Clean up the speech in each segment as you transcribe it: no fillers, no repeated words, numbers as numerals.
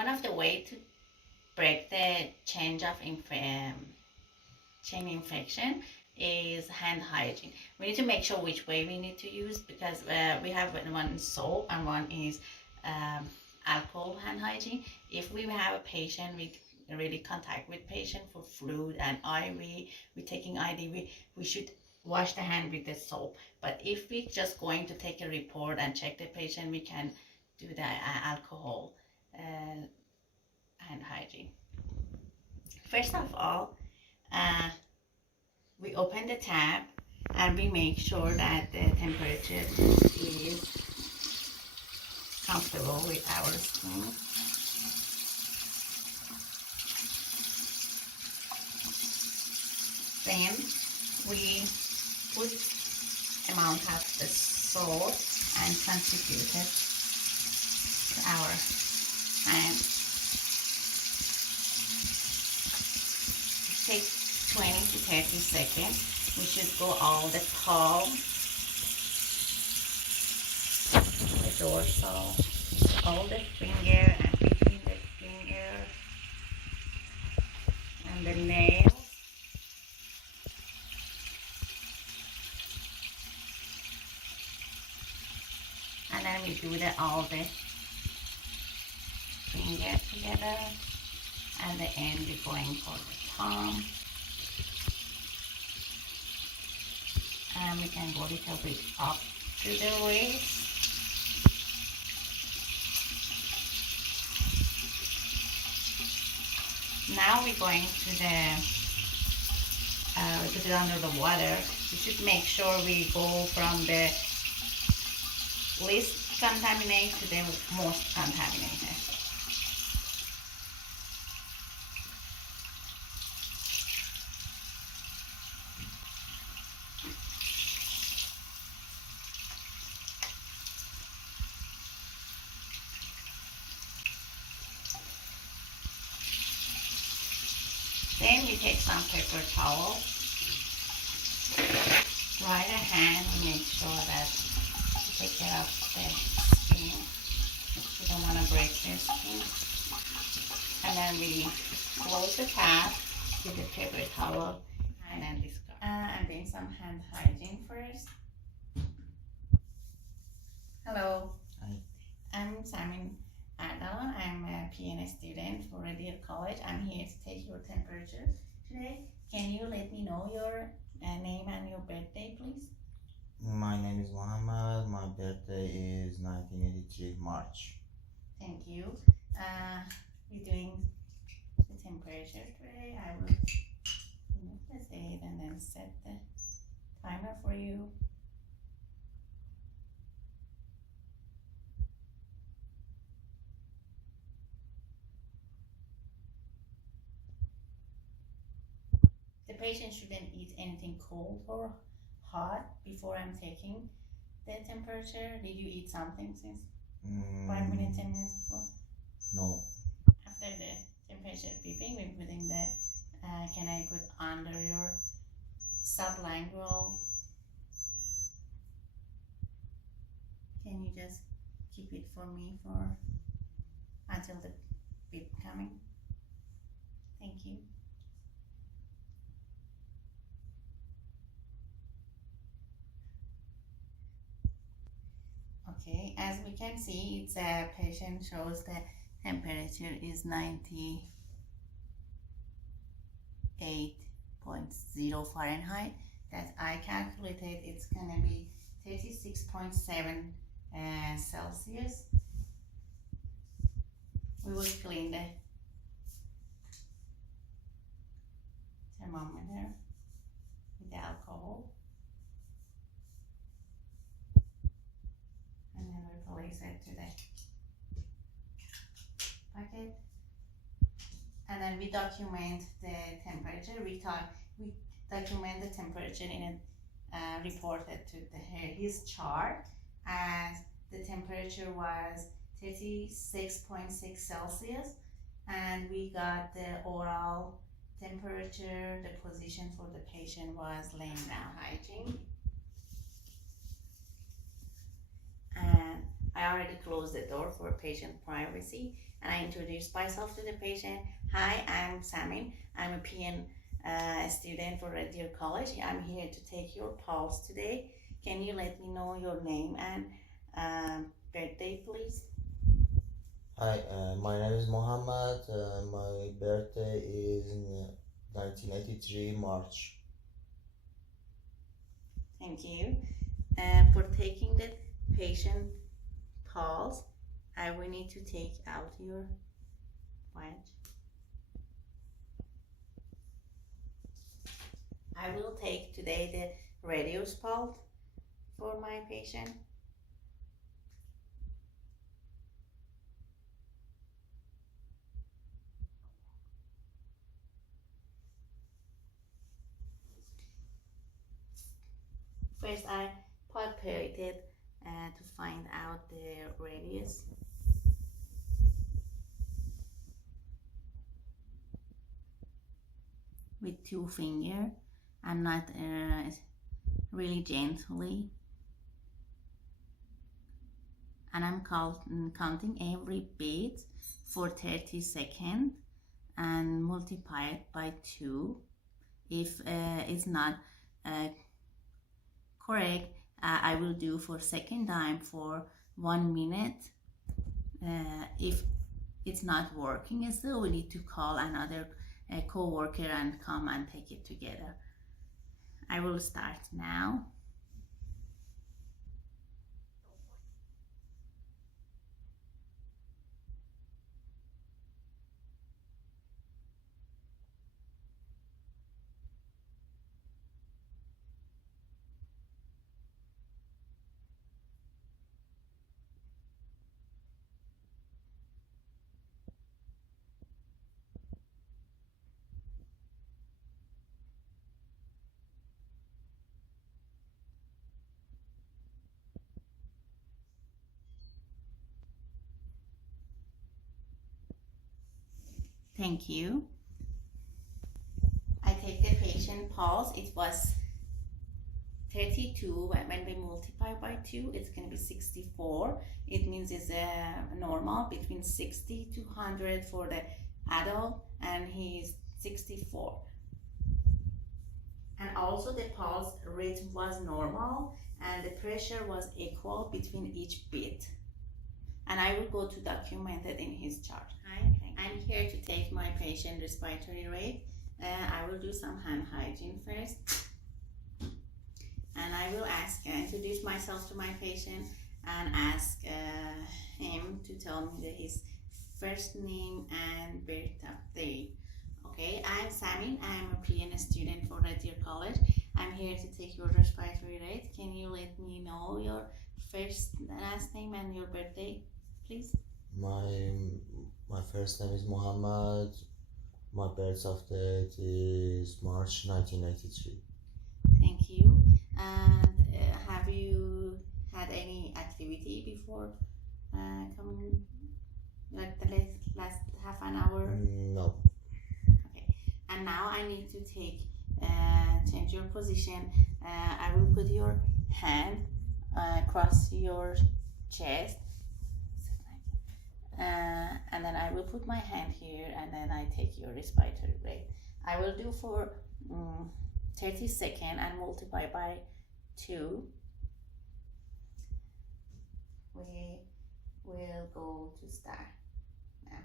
One of the way to break the chain infection is hand hygiene. We need to make sure which way we need to use, because we have one soap and one is alcohol hand hygiene. If we have a patient with really contact with patient for fluid and IV, we're taking IV, we should wash the hand with the soap. But if we're just going to take a report and check the patient, we can do the alcohol hand hygiene. First of all, we open the tap and we make sure that the temperature is comfortable with our skin. Then we put amount of the salt and contribute it to our hand. It takes 20 to 30 seconds. We should go all the palm, the dorsal, all the finger and between the finger and the nail. And then we do all the finger together, and the end we're going for the palm. And we can go a little bit up to the wrist. Now we're going to we put it under the water. We should make sure we go from the least contaminated to the most contaminated. Then we take some paper towel, dry the hand, and make sure that we take care of the skin. We don't want to break the skin. And then we close the tap with the paper towel, and then discard. I'm doing some hand hygiene first. Hello. Hi. I'm Simon Adnan. I'm a PN student for Red Deer College. I'm here to take your temperature today. Can you let me know your name and your birthday, please? My name is Muhammad. My birthday is 1983 March. Thank you. We're doing the temperature today. I will remove the date and then set the timer for you. The patient shouldn't eat anything cold or hot before I'm taking the temperature. Did you eat something since 5 minutes, 10 minutes before? No. After the temperature beeping, we're putting the, can I put under your sublingual? Can you just keep it for me for until the beep coming? Thank you. Okay, as we can see, it's a patient shows the temperature is 98.0 Fahrenheit. That I calculated, it's gonna be 36.7 Celsius. We will clean the thermometer with the alcohol. And then we place it to the bucket. And then we document the temperature. We document the temperature in a reported to his chart, as the temperature was 36.6 Celsius, and we got the oral temperature. The position for the patient was laying down hygiene. And I already closed the door for patient privacy, and I introduced myself to the patient. Hi, I'm Samin. I'm a PN student for Red Deer College. I'm here to take your pulse today. Can you let me know your name and birthday, please? Hi, my name is Mohammed. My birthday is in 1983 March. Thank you. For taking the patient pulse, I will need to take out your wedge. I will take today the radius pulse for my patient. First, I palpated to find out the radius. With 2 fingers and not really gently. And I'm counting every beat for 30 seconds and multiply it by 2. If it's not correct, I will do for second time for 1 minute. If it's not working still, we need to call another co-worker and come and take it together. I will start now. Thank you. I take the patient pulse. It was 32. When we multiply by 2, it's going to be 64. It means it's normal between 60 to 100 for the adult, and he's 64. And also the pulse rate was normal and the pressure was equal between each beat. And I will go to document it in his chart. Hi, I'm here to take my patient respiratory rate. I will do some hand hygiene first. And I will introduce myself to my patient and ask him to tell me his first name and birthday. Okay, I'm Samin. I'm a PN student for Red Deer College. I'm here to take your respiratory rate. Can you let me know your first, last name and your birthday, please? My first name is Mohammed. My birth of date is March 1983. Thank you. And have you had any activity before coming, like the last half an hour? No. Okay. And now I need to change your position. I will put your hand across your chest. And then I will put my hand here, and then I take your respiratory rate. I will do for 30 seconds and multiply by 2. We will go to start now.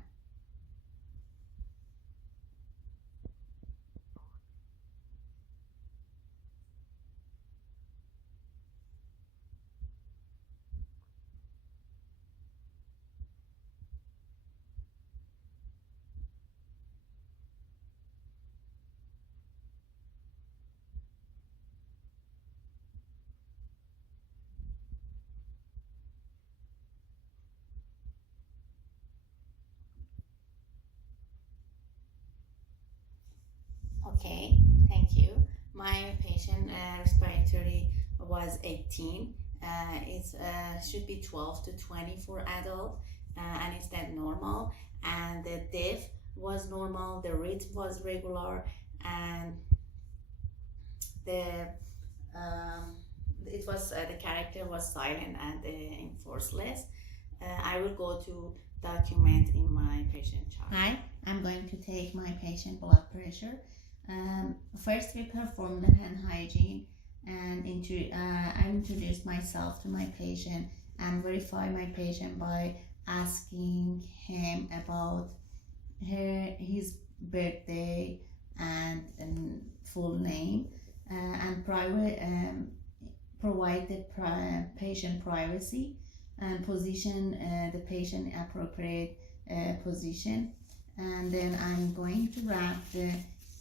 Okay, thank you. My patient respiratory was 18. It should be 12 to 20 for adult, and is that normal? And the depth was normal, the rate was regular, and the it was the character was silent and enforceless. I will go to document in my patient chart. Hi, I'm going to take my patient blood pressure. First, we perform the hand hygiene and I introduce myself to my patient and verify my patient by asking him about his birthday and full name and provide the patient privacy and position the patient in appropriate position. And then I'm going to wrap the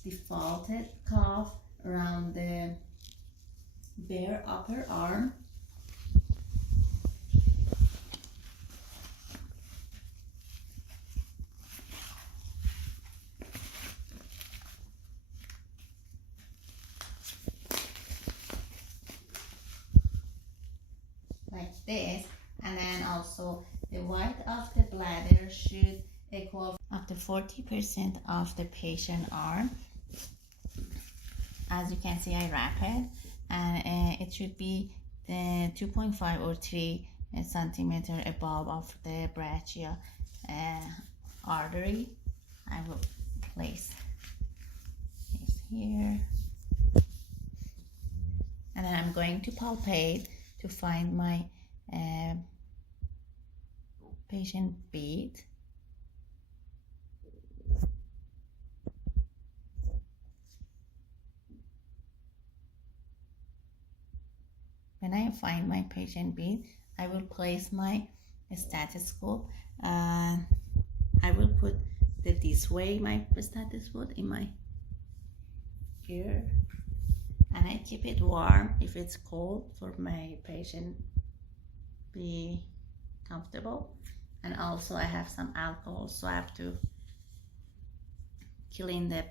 defaulted cuff around the bare upper arm. Like this, and then also the white of the bladder should equal up to 40% of the patient arm. As you can see, I wrap it, and it should be the 2.5 or 3 centimeter above of the brachial artery. I will place this here, and then I'm going to palpate to find my patient beat. When I find my patient beat, I will place my stethoscope. I will put this way my stethoscope in my ear, and I keep it warm if it's cold for my patient be comfortable. And also I have some alcohol, so I have to clean the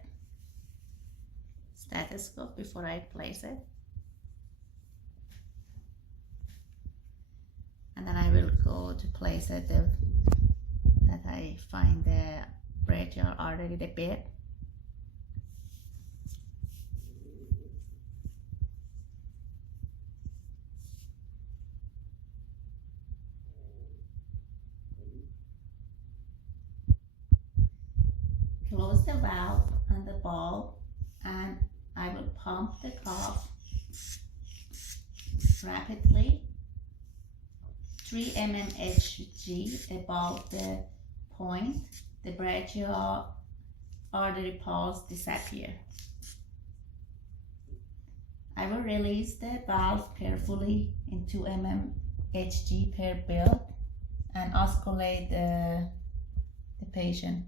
stethoscope before I place it. And then I will go to place it that I find the brachial artery, the bit. Close the valve on the ball, and I will pump the cuff rapidly. 3 mmHg above the point, the brachial artery pulse disappear. I will release the valve carefully in 2 mmHg per beat and osculate the patient.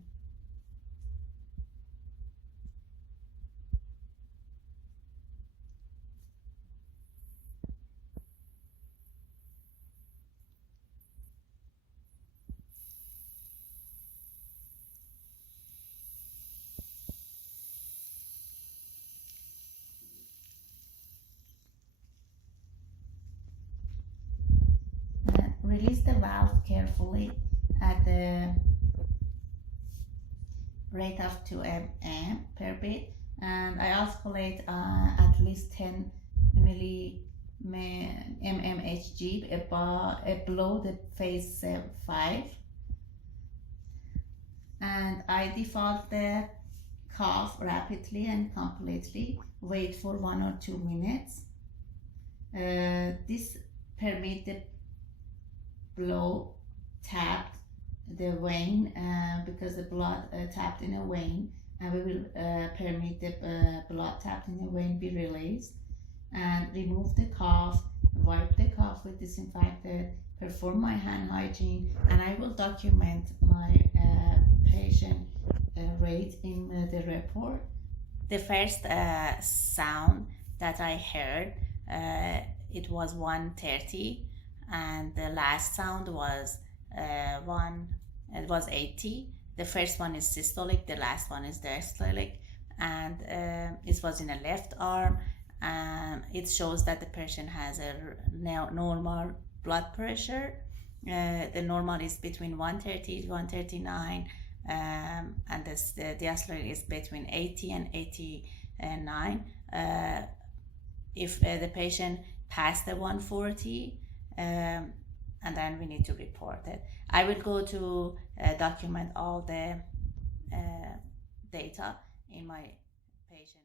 Release the valve carefully at the rate of 2 mm per beat, and I oscillate at least 10 mmHg below the phase 5, and I default the cuff rapidly and completely. Wait for 1 or 2 minutes. This permit the blood tapped the vein because the blood tapped in a vein, and we will permit the blood tapped in the vein be released, and remove the cuff, wipe the cuff with disinfectant, perform my hand hygiene, and I will document my patient rate in the report. The first sound that I heard, it was 130, and the last sound was 80. The first one is systolic, the last one is diastolic, and it was in a left arm. It shows that the patient has a normal blood pressure. The normal is between 130 to 139, and the diastolic is between 80 and 89. If the patient passed the 140, and and then we need to report it. I will go to document all the data in my patient.